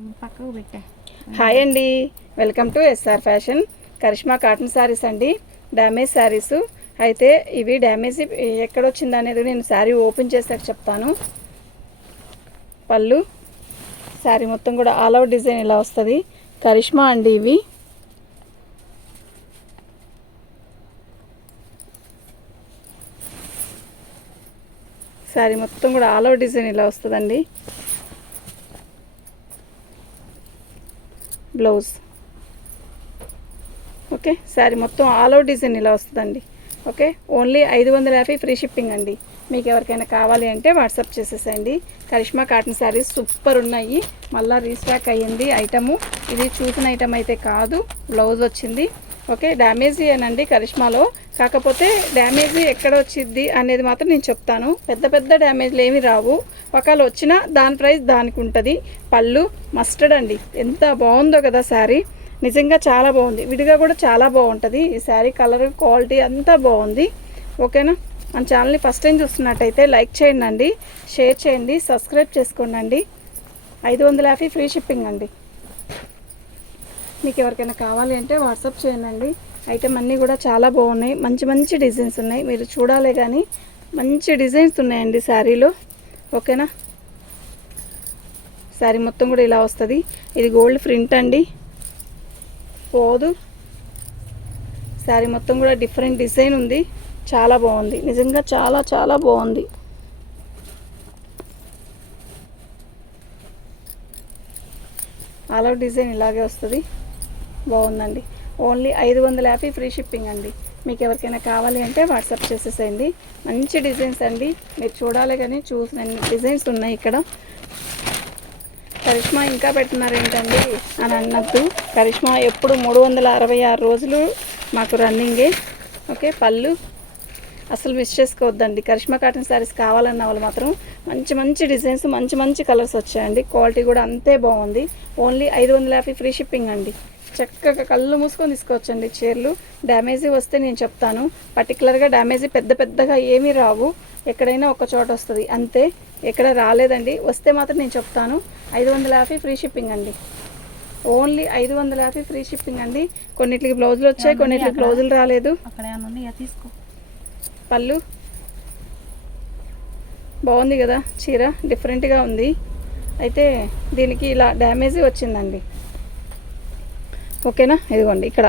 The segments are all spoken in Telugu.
పక్కకు పెట్టా. హాయ్ అండి, welcome to S R fashion. Karishma cotton sarees అండి, డ్యామేజ్ శారీస్. అయితే ఇవి డ్యామేజ్ ఎక్కడొచ్చింది అనేది నేను శారీ ఓపెన్ చేసాక చెప్తాను. పళ్ళు, శారీ మొత్తం కూడా ఆల్ అవుట్ డిజైన్ ఇలా వస్తుంది. కరిష్మా అండి ఇవి. శారీ మొత్తం కూడా ఆల్ అవుట్ డిజైన్ ఇలా వస్తుందండి. బ్లౌజ్ ఓకే, శారీ మొత్తం ఆల్ అవుట్ డిజైన్ ఇలా వస్తుందండి. ఓకే, ఓన్లీ 550 ఫ్రీ షిప్పింగ్ అండి. మీకు ఎవరికైనా కావాలి అంటే వాట్సాప్ చేసేసండి. కరిష్మా కాటన్ శారీస్ సూపర్ ఉన్నాయి. మళ్ళీ రీస్టాక్ అయ్యింది ఐటము. ఇది చూసిన ఐటమ్ అయితే కాదు, బ్లౌజ్ వచ్చింది. ఓకే, డ్యామేజ్ అనండి కరిష్మాలో. కాకపోతే డ్యామేజ్ ఎక్కడ వచ్చింది అనేది మాత్రం నేను చెప్తాను. పెద్ద పెద్ద డ్యామేజ్లు ఏమి రావు. ఒకవేళ వచ్చినా దాని ప్రైస్ దానికి ఉంటుంది. పళ్ళు మస్టర్డ్ అండి, ఎంత బాగుందో కదా శారీ. నిజంగా చాలా బాగుంది. విడిగా కూడా చాలా బాగుంటుంది ఈ శారీ. కలర్ క్వాలిటీ అంతా బాగుంది. ఓకేనా, మన ఛానల్ని ఫస్ట్ టైం చూస్తున్నట్టయితే లైక్ చేయండి అండి, షేర్ చేయండి, సబ్స్క్రైబ్ చేసుకోండి అండి. 550 ఫ్రీ షిప్పింగ్ అండి. మీకు ఎవరికైనా కావాలి అంటే వాట్సాప్ చేయండి. ఐటమ్ అన్నీ కూడా చాలా బాగున్నాయి. మంచి మంచి డిజైన్స్ ఉన్నాయి, మీరు చూడాలి కానీ మంచి డిజైన్స్ ఉన్నాయండి శారీలో. ఓకేనా, శారీ మొత్తం కూడా ఇలా వస్తుంది. ఇది గోల్డ్ ప్రింట్ అండి, పోదు. శారీ మొత్తం కూడా డిఫరెంట్ డిజైన్ ఉంది, చాలా బాగుంది. నిజంగా చాలా చాలా బాగుంది. ఆల్ అవుట్ డిజైన్ ఇలాగే వస్తుంది, బాగుందండి. ఓన్లీ 550 ఫ్రీ షిప్పింగ్ అండి. మీకు ఎవరికైనా కావాలి అంటే వాట్సాప్ చేసేసేయండి. మంచి డిజైన్స్ అండి, మీరు చూడాలి కానీ చూసిన డిజైన్స్ ఉన్నాయి ఇక్కడ. కరిష్మా ఇంకా పెట్టినారు ఏంటండి అని అన్నట్టు, కరిష్మా ఎప్పుడు 366 రోజులు మాకు రన్నింగే. ఓకే, పళ్ళు అసలు మిస్ చేసుకోవద్దండి. కరిష్మా కాటన్ శారీస్ కావాలన్న వాళ్ళు మాత్రం మంచి మంచి డిజైన్స్, మంచి మంచి కలర్స్ వచ్చాయండి. క్వాలిటీ కూడా అంతే బాగుంది. ఓన్లీ 550 ఫ్రీ షిప్పింగ్ అండి. చక్కగా కళ్ళు మూసుకొని తీసుకోవచ్చండి చీరలు. డ్యామేజీ వస్తే నేను చెప్తాను. పర్టికులర్గా డ్యామేజీ పెద్ద పెద్దగా ఏమీ రావు, ఎక్కడైనా ఒక చోట వస్తుంది అంతే. ఎక్కడ రాలేదండి, వస్తే మాత్రం నేను చెప్తాను. 550 ఫ్రీ షిప్పింగ్ అండి. ఓన్లీ 550 ఫ్రీ షిప్పింగ్ అండి. కొన్నిటికి బ్లౌజులు వచ్చాయి, కొన్నిటికి బ్లౌజులు రాలేదు. తీసుకో. పళ్ళు బాగుంది కదా చీర, డిఫరెంట్గా ఉంది. అయితే దీనికి ఇలా డ్యామేజీ వచ్చిందండి. ఓకేనా, ఇదిగోండి ఇక్కడ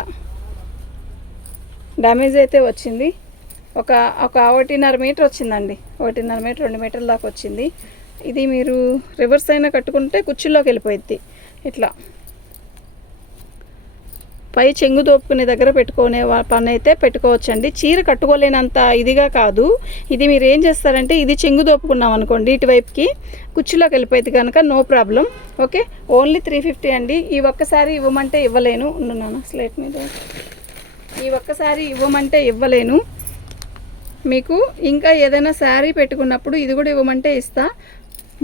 డ్యామేజ్ అయితే వచ్చింది. ఒక 1.5 మీటర్ వచ్చిందండి. 1.5 మీటర్ 2 మీటర్ల దాకా వచ్చింది. ఇది మీరు రివర్స్ అయినా కట్టుకుంటే కుర్చీలోకి వెళ్ళిపోయిద్ది. ఇట్లా పై చెంగు దోపుకునే దగ్గర పెట్టుకునే పని అయితే పెట్టుకోవచ్చండి. చీర కట్టుకోలేనంత ఇదిగా కాదు. ఇది మీరు ఏం చేస్తారంటే, ఇది చెంగు దోపుకున్నాం అనుకోండి ఇటువైపుకి, కుర్చీలోకి వెళ్ళిపోయింది కనుక నో ప్రాబ్లం. ఓకే, ఓన్లీ 350 అండి. ఈ ఒక్కసారి ఇవ్వమంటే ఇవ్వలేను. ఉన్నాను స్లేట్ మీద. ఈ ఒక్కసారి ఇవ్వమంటే ఇవ్వలేను. మీకు ఇంకా ఏదైనా శారీ పెట్టుకున్నప్పుడు ఇది కూడా ఇవ్వమంటే ఇస్తా.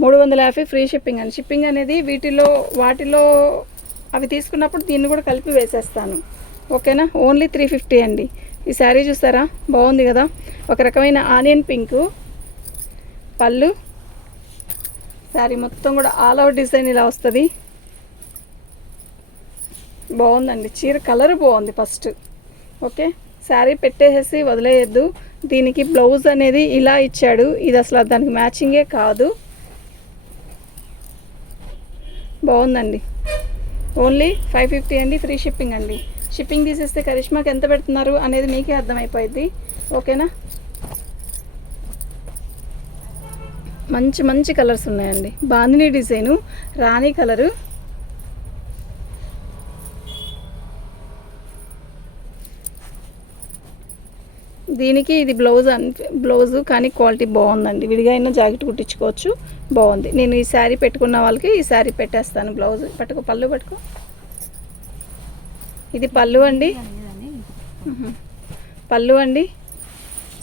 350 ఫ్రీ షిప్పింగ్ అండి. షిప్పింగ్ అనేది వాటిలో అవి తీసుకున్నప్పుడు దీన్ని కూడా కలిపి వేసేస్తాను. ఓకేనా, ఓన్లీ 350 అండి. ఈ శారీ చూస్తారా, బాగుంది కదా. ఒక రకమైన ఆనియన్ పింక్. పళ్ళు, శారీ మొత్తం కూడా ఆల్ అవుట్ డిజైన్ ఇలా వస్తుంది. బాగుందండి చీర, కలర్ బాగుంది ఫస్ట్. ఓకే, శారీ పెట్టేసేసి వదిలేయద్దు. దీనికి బ్లౌజ్ అనేది ఇలా ఇచ్చాడు, ఇది అసలు దానికి మ్యాచింగే కాదు. బాగుందండి. ఓన్లీ 550 అండి, ఫ్రీ షిప్పింగ్ అండి. షిప్పింగ్ తీసేస్తే కరిష్మాకి ఎంత పెడుతున్నారు అనేది మీకే అర్థమైపోయింది. ఓకేనా, మంచి మంచి కలర్స్ ఉన్నాయండి. బాందిని డిజైను, రాణి కలరు. దీనికి ఇది బ్లౌజు కానీ క్వాలిటీ బాగుందండి. విడిగా అయినా జాకెట్ కుట్టించుకోవచ్చు, బాగుంది. నేను ఈ శారీ పెట్టుకున్న వాళ్ళకి ఈ శారీ పెట్టేస్తాను. బ్లౌజ్ పట్టుకో, పళ్ళు పట్టుకో. ఇది పళ్ళు అండి, పళ్ళు అండి.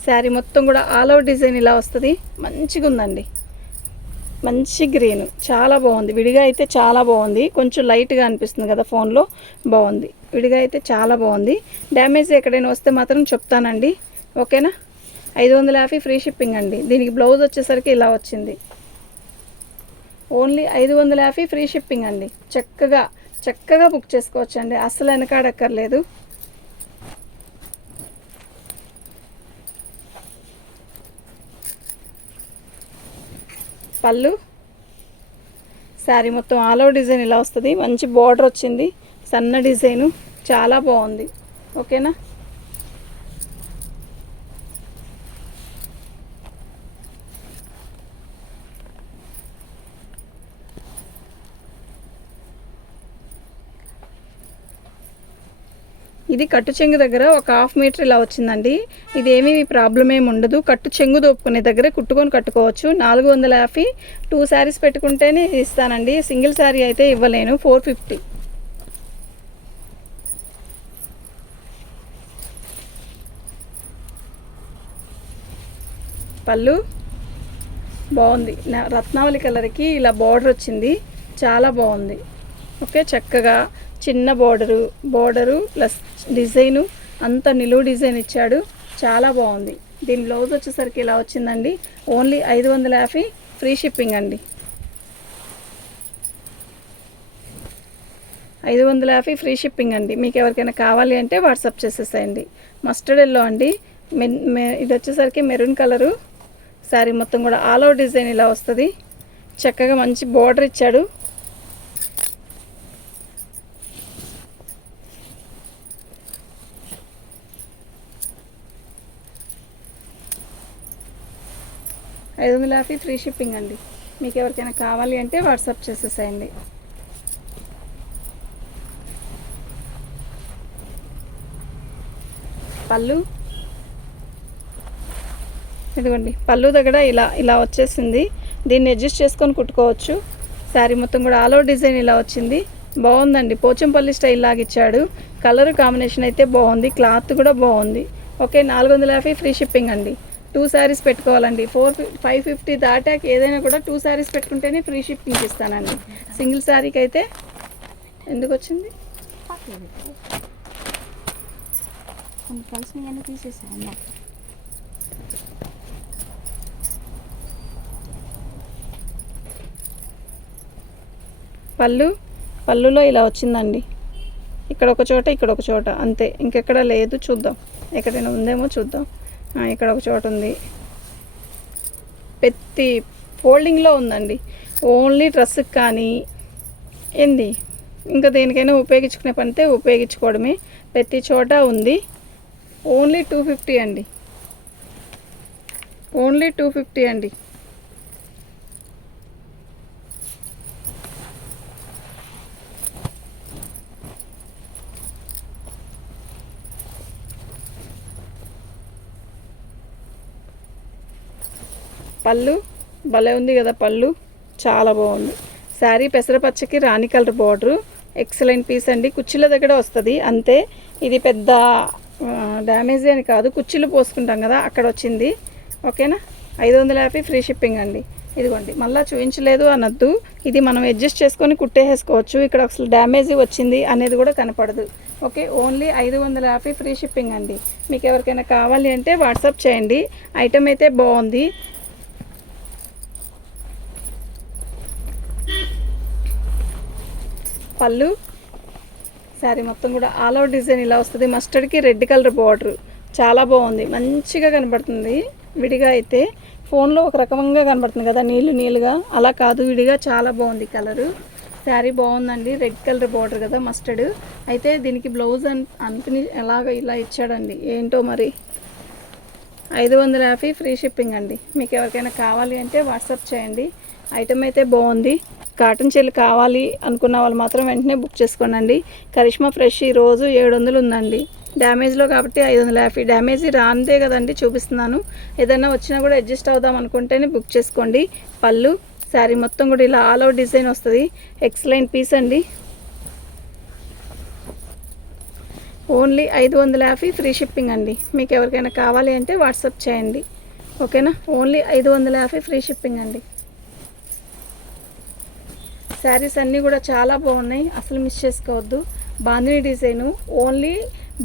శారీ మొత్తం కూడా ఆల్ అవుట్ డిజైన్ ఇలా వస్తుంది. మంచిగా ఉందండి, మంచి గ్రీన్, చాలా బాగుంది. విడిగా అయితే చాలా బాగుంది. కొంచెం లైట్గా అనిపిస్తుంది కదా ఫోన్లో, బాగుంది. విడిగా అయితే చాలా బాగుంది. డ్యామేజ్ ఎక్కడైనా వస్తే మాత్రం చెప్తానండి. ఓకేనా, 550 ఫ్రీ షిప్పింగ్ అండి. దీనికి బ్లౌజ్ వచ్చేసరికి ఇలా వచ్చింది. ఓన్లీ 550 ఫ్రీ షిప్పింగ్ అండి. చక్కగా చక్కగా బుక్ చేసుకోవచ్చు అండి, అస్సలు వెనకాడక్కర్లేదు. పళ్ళు శారీ మొత్తం ఆల్ ఓవర్ డిజైన్ ఇలా వస్తుంది. మంచి బార్డర్ వచ్చింది, సన్న డిజైను, చాలా బాగుంది. ఓకేనా. ఇది కట్టు చెంగు దగ్గర ఒక 1/2 మీటర్ ఇలా వచ్చిందండి. ఇది ఏమీ ప్రాబ్లం ఏమి ఉండదు. కట్టు చెంగు దోపుకునే దగ్గర కుట్టుకొని కట్టుకోవచ్చు. 450 2 శారీస్ పెట్టుకుంటేనే ఇస్తానండి, సింగిల్ శారీ అయితే ఇవ్వలేను. 450. పళ్ళు బాగుంది, రత్నావళి కలర్కి ఇలా బార్డర్ వచ్చింది, చాలా బాగుంది. ఓకే, చక్కగా చిన్న బార్డరు ప్లస్ డిజైను అంత నిలువు డిజైన్ ఇచ్చాడు, చాలా బాగుంది. దీని బ్లౌజ్ వచ్చేసరికి ఇలా వచ్చిందండి. ఓన్లీ 550 ఫ్రీ షిప్పింగ్ అండి. 550 ఫ్రీ షిప్పింగ్ అండి. మీకు ఎవరికైనా కావాలి అంటే వాట్సాప్ చేసేసేయండి. మస్టర్డ్ ఎల్లో అండి. ఇది వచ్చేసరికి మెరూన్ కలరు. శారీ మొత్తం కూడా ఆల్ ఓవర్ డిజైన్ ఇలా వస్తుంది. చక్కగా మంచి బార్డర్ ఇచ్చాడు. $550 ఫ్రీ షిప్పింగ్ అండి. మీకు ఎవరికైనా కావాలి అంటే వాట్సాప్ చేసేసేయండి. పళ్ళు ఇదిగోండి, పళ్ళు దగ్గర ఇలా వచ్చేసింది. దీన్ని అడ్జస్ట్ చేసుకొని కుట్టుకోవచ్చు. శారీ మొత్తం కూడా ఆల్ ఓవర్ డిజైన్ ఇలా వచ్చింది, బాగుందండి. పోచంపల్లి స్టైల్ లాగా ఇచ్చాడు. కలర్ కాంబినేషన్ అయితే బాగుంది, క్లాత్ కూడా బాగుంది. ఓకే, 450 ఫ్రీ షిప్పింగ్ అండి. 2 శారీస్ పెట్టుకోవాలండి. 550 దాటాక ఏదైనా కూడా 2 శారీస్ పెట్టుకుంటేనే ఫ్రీ షిప్పింగ్ ఇస్తానండి. సింగిల్ శారీకి అయితే ఎందుకు వచ్చింది? పళ్ళులో ఇలా వచ్చిందండి. ఇక్కడ ఒక చోట, ఇక్కడ ఒక చోట, అంతే, ఇంకెక్కడ లేదు. చూద్దాం, ఎక్కడైనా ఉందేమో చూద్దాం. ఇక్కడ ఒక చోట ఉంది. పెత్తి ఫోల్డింగ్లో ఉందండి. ఓన్లీ డ్రెస్కి కానీ ఏంది ఇంకా దేనికైనా ఉపయోగించుకునే పనితే ఉపయోగించుకోవడమే. ప్రతి చోట ఉంది. ఓన్లీ 250 అండి. ఓన్లీ 250 అండి. పళ్ళు భలే ఉంది కదా, పళ్ళు చాలా బాగుంది. శారీ పెసరపచ్చకి రాణి కలర్ బార్డరు, ఎక్సలెంట్ పీస్ అండి. కుర్చీల దగ్గర వస్తుంది అంతే. ఇది పెద్ద డ్యామేజ్ అని కాదు, కుర్చీలు పోసుకుంటాం కదా అక్కడ వచ్చింది. ఓకేనా. 550 ఫ్రీ షిప్పింగ్ అండి. ఇదిగోండి, మళ్ళీ చూపించలేదు అనొద్దు, ఇది మనం అడ్జస్ట్ చేసుకొని కుట్టేసుకోవచ్చు. ఇక్కడ అసలు డ్యామేజ్ వచ్చింది అనేది కూడా కనపడదు. ఓకే, ఓన్లీ 550 ఫ్రీ షిప్పింగ్ అండి. మీకు ఎవరికైనా కావాలి అంటే వాట్సాప్ చేయండి. ఐటమ్ అయితే బాగుంది. పళ్ళు శారీ మొత్తం కూడా ఆల్ ఓవర్ డిజైన్ ఇలా వస్తుంది. మస్టర్డ్కి రెడ్ కలర్ బార్డర్, చాలా బాగుంది, మంచిగా కనబడుతుంది. విడిగా అయితే ఫోన్లో ఒక రకంగా కనబడుతుంది కదా, నీళ్ళుగా, అలా కాదు, విడిగా చాలా బాగుంది కలరు. శారీ బాగుందండి. రెడ్ కలర్ బార్డర్ కదా మస్టర్డ్. అయితే దీనికి బ్లౌజ్ అనుకుని ఎలాగ ఇలా ఇచ్చాడండి, ఏంటో మరి. 550 ఫ్రీ షిప్పింగ్ అండి. మీకు ఎవరికైనా కావాలి అంటే వాట్సాప్ చేయండి. ఐటమ్ అయితే బాగుంది. కాటన్ చీరలు కావాలి అనుకున్న వాళ్ళు మాత్రం వెంటనే బుక్ చేసుకోండి. కరిష్మా ఫ్రెష్ ఈరోజు 700 ఉందండి. డ్యామేజ్లో కాబట్టి 550. డ్యామేజ్ రానిదే కదండి చూపిస్తున్నాను. ఏదైనా వచ్చినా కూడా అడ్జస్ట్ అవుదాం అనుకుంటేనే బుక్ చేసుకోండి. పళ్ళు శారీ మొత్తం కూడా ఇలా ఆల్ ఓవర్ డిజైన్ వస్తుంది. ఎక్సలెంట్ పీస్ అండి. ఓన్లీ 550 ఫ్రీ షిప్పింగ్ అండి. మీకు ఎవరికైనా కావాలి అంటే వాట్సాప్ చేయండి. ఓకేనా. ఓన్లీ 550 ఫ్రీ షిప్పింగ్ అండి. శారీస్ అన్నీ కూడా చాలా బాగున్నాయి, అసలు మిస్ చేసుకోవద్దు. బాందిని డిజైను ఓన్లీ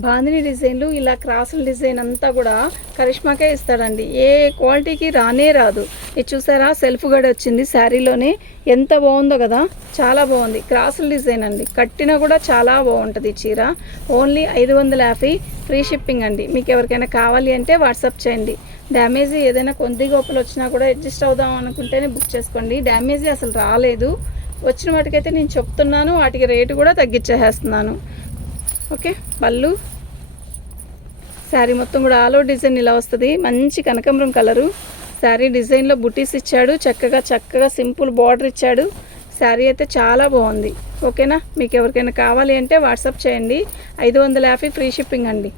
బాందిని డిజైన్లు ఇలా క్రాసుల డిజైన్ అంతా కూడా కరిష్మాకే ఇస్తాడండి. ఏ క్వాలిటీకి రానే రాదు. ఇది చూసారా, సెల్ఫ్ గడి వచ్చింది శారీలోనే. ఎంత బాగుందో కదా, చాలా బాగుంది. క్రాసుల డిజైన్ అండి, కట్టినా కూడా చాలా బాగుంటుంది చీర. ఓన్లీ 550 ఫ్రీ షిప్పింగ్ అండి. మీకు ఎవరికైనా కావాలి అంటే వాట్సాప్ చేయండి. డ్యామేజ్ ఏదైనా కొద్ది గోపలు వచ్చినా కూడా అడ్జస్ట్ అవుదాం అనుకుంటేనే బుక్ చేసుకోండి. డ్యామేజ్ అసలు రాలేదు. వచ్చిన వాటికైతే నేను చెప్తున్నాను, వాటికి రేటు కూడా తగ్గించేస్తున్నాను. ఓకే, పళ్ళు శారీ మొత్తం కూడా ఆల్ ఓవర్ డిజైన్ ఇలా వస్తుంది. మంచి కనకాంబరం కలరు శారీ. డిజైన్లో బుటీస్ ఇచ్చాడు, చక్కగా సింపుల్ బార్డర్ ఇచ్చాడు. శారీ అయితే చాలా బాగుంది. ఓకేనా, మీకు ఎవరికైనా కావాలి అంటే వాట్సాప్ చేయండి. 550 ఫ్రీ షిప్పింగ్ అండి.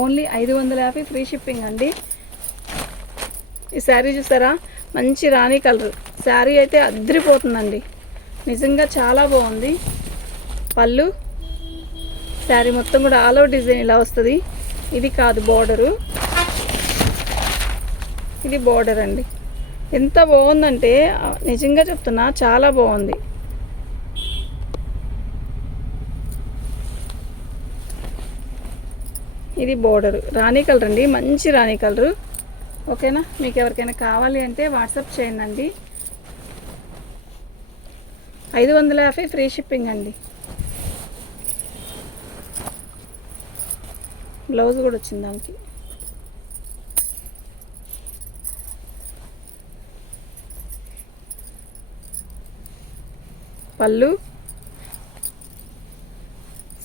ఓన్లీ 550 ఫ్రీ షిప్పింగ్ అండి. ఈ శారీ చూసారా, మంచి రాణి కలర్ శారీ అయితే అద్దరిపోతుందండి. నిజంగా చాలా బాగుంది. పళ్ళు శారీ మొత్తం కూడా ఆల్ ఓవర్ డిజైన్ ఇలా వస్తుంది. ఇది కాదు బోర్డరు, ఇది బోర్డర్ అండి. ఎంత బాగుందంటే నిజంగా చెప్తున్నా, చాలా బాగుంది. ఇది బోర్డరు, రాణి కలర్ అండి, మంచి రాణి కలరు. ఓకేనా, మీకు ఎవరికైనా కావాలి అంటే వాట్సాప్ చేయండి. 550 ఫ్రీ షిప్పింగ్ అండి. బ్లౌజ్ కూడా వచ్చింది దానికి. పళ్ళు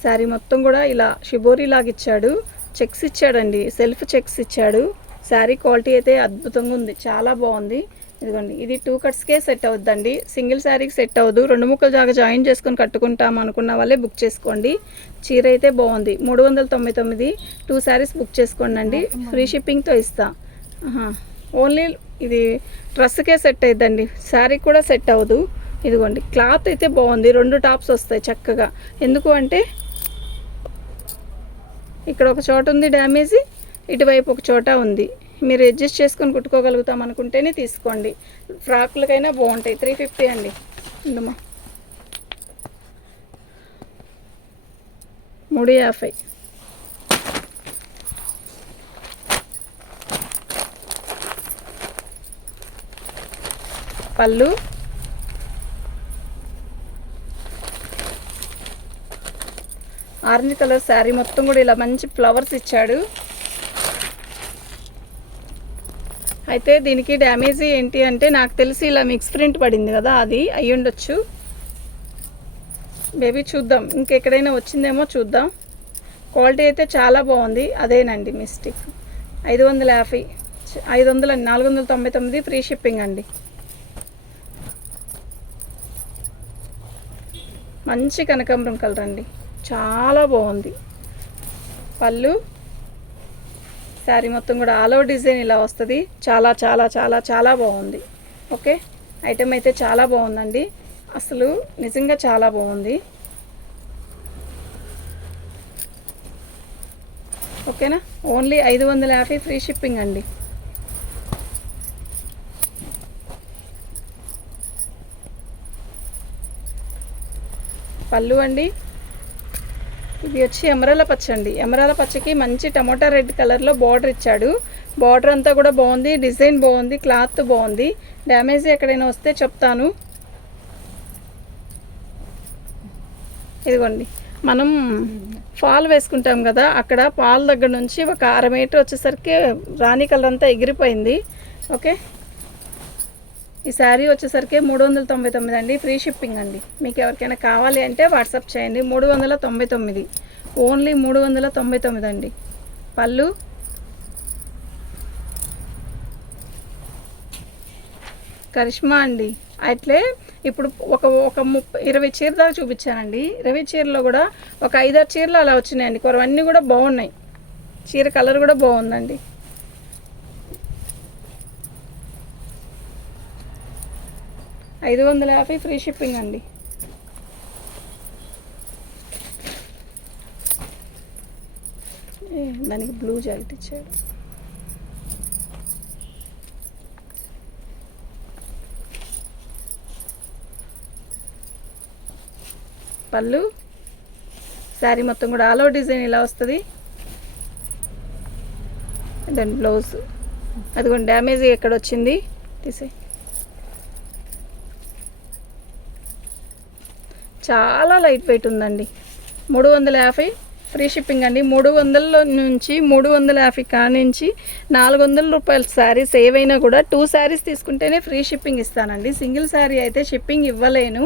శారీ మొత్తం కూడా ఇలా షిబోరి లాగా ఇచ్చాడు. చెక్స్ ఇచ్చాడండి, సెల్ఫ్ చెక్స్ ఇచ్చాడు. శారీ క్వాలిటీ అయితే అద్భుతంగా ఉంది, చాలా బాగుంది. ఇదిగోండి, ఇది 2 కట్స్కే సెట్ అవుద్దండి. సింగిల్ శారీకి సెట్ అవ్వదు. 2 ముక్కలు జాగా జాయిన్ చేసుకొని కట్టుకుంటాం అనుకున్న వాళ్ళే బుక్ చేసుకోండి. చీర అయితే బాగుంది. 399 2 శారీస్ బుక్ చేసుకోండి అండి. ఫ్రీ షిప్పింగ్తో ఇస్తా. ఓన్లీ ఇది డ్రెస్కే సెట్ అవుతుందండి, శారీ కూడా సెట్ అవ్వదు. ఇదిగోండి, క్లాత్ అయితే బాగుంది. 2 టాప్స్ వస్తాయి చక్కగా. ఎందుకు అంటే ఇక్కడ ఒక చోట ఉంది డ్యామేజ్, ఇటువైపు ఒక చోట ఉంది. మీరు అడ్జస్ట్ చేసుకొని కుట్టుకోగలుగుతాం అనుకుంటేనే తీసుకోండి. ఫ్రాక్లకైనా బాగుంటాయి. 350 అండి. ఇందుమా 350. పళ్ళు ఆరెంజ్ కలర్ శారీ మొత్తం కూడా ఇలా మంచి ఫ్లవర్స్ ఇచ్చాడు. అయితే దీనికి డ్యామేజ్ ఏంటి అంటే, నాకు తెలిసి ఇలా మిక్స్ ప్రింట్ పడింది కదా, అది అయ్యి ఉండొచ్చు. బేబీ చూద్దాం, ఇంకెక్కడైనా వచ్చిందేమో చూద్దాం. క్వాలిటీ అయితే చాలా బాగుంది. అదేనండి మిస్టేక్. 550 500 499 ఫ్రీ షిప్పింగ్ అండి. మంచి కనకాంబరం కలర్ అండి, చాలా బాగుంది. పళ్ళు శారీ మొత్తం కూడా ఆల్ ఓవర్ డిజైన్ ఇలా వస్తుంది. చాలా చాలా చాలా చాలా బాగుంది. ఓకే, ఐటెం అయితే చాలా బాగుందండి. అసలు నిజంగా చాలా బాగుంది. ఓకేనా, ఓన్లీ 550 ఫ్రీ షిప్పింగ్ అండి. పళ్ళు అండి, ఇది వచ్చి ఎమరాల పచ్చ అండి. ఎమరాల పచ్చకి మంచి టమోటా రెడ్ కలర్లో బార్డర్ ఇచ్చాడు. బార్డర్ అంతా కూడా బాగుంది, డిజైన్ బాగుంది, క్లాత్ బాగుంది. డ్యామేజ్ ఎక్కడైనా వస్తే చెప్తాను. ఇదిగోండి, మనం ఫాల్ వేసుకుంటాం కదా, అక్కడ పాల్ దగ్గర నుంచి ఒక 1/2 మీటర్ వచ్చేసరికి రాణి కలర్ అంతా ఎగిరిపోయింది. ఓకే, ఈ శారీ వచ్చేసరికి 399 అండి. ఫ్రీ షిప్పింగ్ అండి. మీకు ఎవరికైనా కావాలి అంటే వాట్సాప్ చేయండి. 399, ఓన్లీ 399 అండి. పళ్ళు కరిష్మా అండి. అట్లే ఇప్పుడు ఒక 20 చీర దాకా చూపించానండి. 20 చీరలో కూడా ఒక 5-6 చీరలు అలా వచ్చినాయండి. కొరవన్నీ కూడా బాగున్నాయి. చీర కలర్ కూడా బాగుందండి. 550 ఫ్రీ షిప్పింగ్ అండి. దానికి బ్లూ జాకెట్ ఇచ్చాడు. పళ్ళు శారీ మొత్తం కూడా ఆల్ ఓవర్ డిజైన్ ఇలా వస్తుంది. దాని బ్లౌజ్ అదిగోండి డ్యామేజ్ ఎక్కడ వచ్చింది తీసే. చాలా లైట్ వెయిట్ ఉందండి. 350 ఫ్రీ షిప్పింగ్ అండి. 300 నుంచి 350 కానించి 400 రూపాయల శారీస్ ఏవైనా కూడా 2 శారీస్ తీసుకుంటేనే ఫ్రీ షిప్పింగ్ ఇస్తానండి. సింగిల్ శారీ అయితే షిప్పింగ్ ఇవ్వలేను,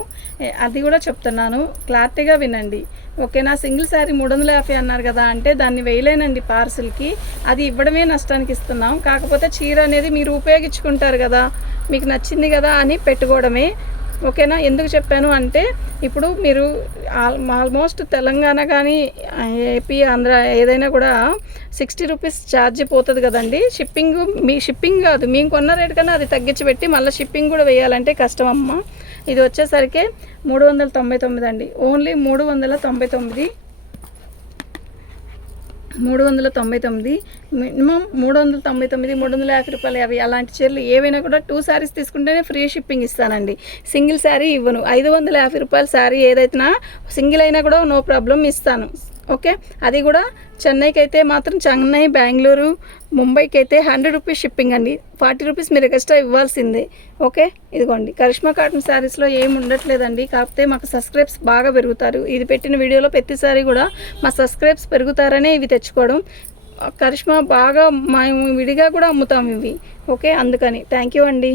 అది కూడా చెప్తున్నాను, క్లారిటీగా వినండి ఓకేనా. సింగిల్ శారీ 350 అన్నారు కదా అంటే దాన్ని వేయలేనండి పార్సిల్కి, అది ఇవ్వడమే నష్టానికి ఇస్తున్నాం. కాకపోతే చీర అనేది మీరు ఉపయోగించుకుంటారు కదా, మీకు నచ్చింది కదా అని పెట్టుకోవడమే ఓకేనా. ఎందుకు చెప్పాను అంటే ఇప్పుడు మీరు ఆల్మోస్ట్ తెలంగాణ కానీ ఏపీ ఆంధ్ర ఏదైనా కూడా 60 రూపీస్ ఛార్జ్ పోతుంది కదండి. షిప్పింగ్ మీ షిప్పింగ్ కాదు, మేము కొన్న రేట్ కన్నా అది తగ్గించి పెట్టి మళ్ళీ షిప్పింగ్ కూడా వేయాలంటే కష్టం అమ్మ. ఇది వచ్చేసరికి 399 అండి, ఓన్లీ 399, 399 మినిమం 399, 350 రూపాయలు అవి అలాంటి చీరలు ఏవైనా కూడా 2 శారీస్ తీసుకుంటేనే ఫ్రీ షిప్పింగ్ ఇస్తానండి. సింగిల్ శారీ ఇవ్వను. 550 రూపాయల శారీ ఏదైనా సింగిల్ అయినా కూడా నో ప్రాబ్లం ఇస్తాను ఓకే. అది కూడా చెన్నైకి అయితే మాత్రం చెన్నై, బెంగళూరు, ముంబైకి అయితే 100 రూపీస్ షిప్పింగ్ అండి. 40 రూపీస్ మీరు ఎక్స్ట్రా ఇవ్వాల్సిందే ఓకే. ఇదిగోండి కరిష్మా కాటన్ శారీస్లో ఏమి ఉండట్లేదండి, కాకపోతే మాకు సబ్స్క్రైబ్స్ బాగా పెరుగుతారు. ఇది పెట్టిన వీడియోలో ప్రతిసారి కూడా మా సబ్స్క్రైబ్స్ పెరుగుతారనే ఇవి తెచ్చుకోవడం. కరిష్మా బాగా మేము విడిగా కూడా అమ్ముతాం ఇవి ఓకే. అందుకని థ్యాంక్ యూ అండి.